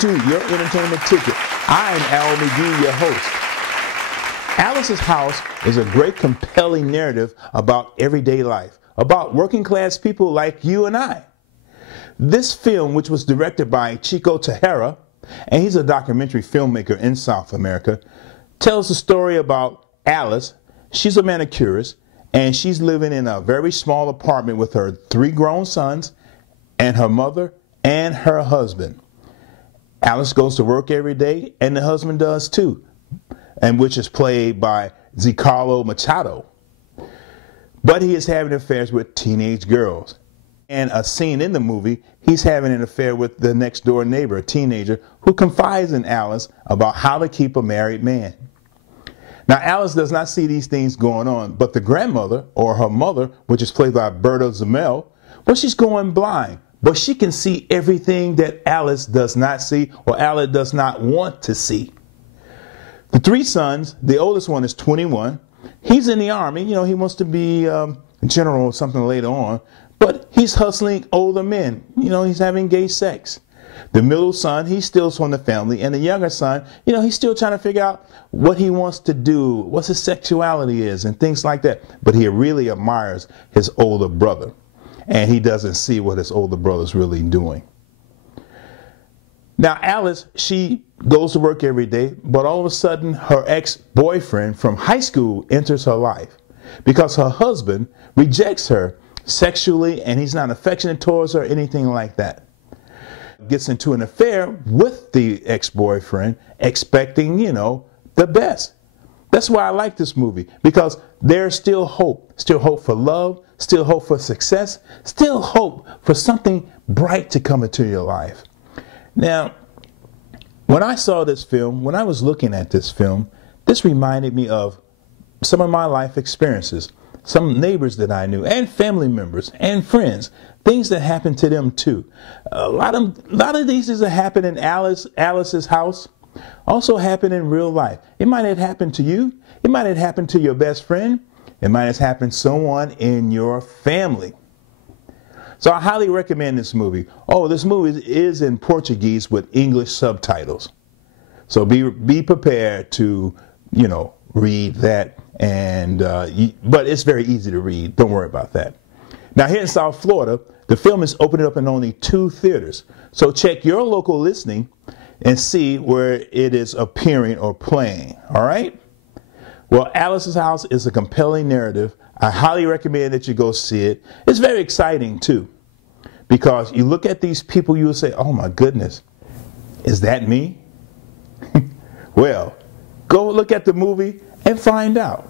to Your Entertainment Ticket. I'm Al McGee, your host. Alice's House is a great, compelling narrative about everyday life, about working class people like you and I. This film, which was directed by Chico Tahara, and he's a documentary filmmaker in South America, tells the story about Alice. She's a manicurist, and she's living in a very small apartment with her 3 grown sons and her mother and her husband. Alice goes to work every day, and the husband does too, and which is played by Giancarlo Machado. But he is having affairs with teenage girls. And a scene in the movie, he's having an affair with the next door neighbor, a teenager, who confides in Alice about how to keep a married man. Now, Alice does not see these things going on, but the grandmother, or her mother, which is played by Berta Zamel, well, she's going blind. But she can see everything that Alice does not see, or Alice does not want to see. The 3 sons, the oldest one is 21. He's in the army. You know, he wants to be a general or something later on. But he's hustling older men. You know, he's having gay sex. The middle son, he steals from the family. And the younger son, you know, he's still trying to figure out what he wants to do, what his sexuality is, and things like that. But he really admires his older brother. And he doesn't see what his older brother's really doing. Now, Alice, she goes to work every day, but all of a sudden, her ex-boyfriend from high school enters her life because her husband rejects her sexually, and he's not affectionate towards her, anything like that. Gets into an affair with the ex-boyfriend, expecting, you know, the best. That's why I like this movie, because there's still hope for love, still hope for success, still hope for something bright to come into your life. Now, when I saw this film, when I was looking at this film, this reminded me of some of my life experiences, some neighbors that I knew, and family members, and friends, things that happened to them too. A lot of these things that happened in Alice's house also happened in real life. It might have happened to you. It might have happened to your best friend. It might have happened to someone in your family. So I highly recommend this movie. Oh, this movie is in Portuguese with English subtitles. So be prepared to, you know, read that. And but it's very easy to read. Don't worry about that. Now, here in South Florida, the film is opening up in only 2 theaters. So check your local listing and see where it is appearing or playing. All right? Well, Alice's House is a compelling narrative. I highly recommend that you go see it. It's very exciting, too, because you look at these people, you will say, oh, my goodness, is that me? Well, go look at the movie and find out.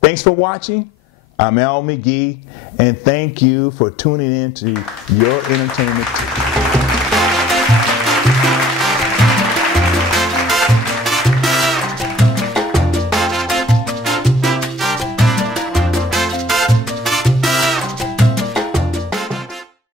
Thanks for watching. I'm Al McGee, and thank you for tuning in to Your Entertainment Ticket.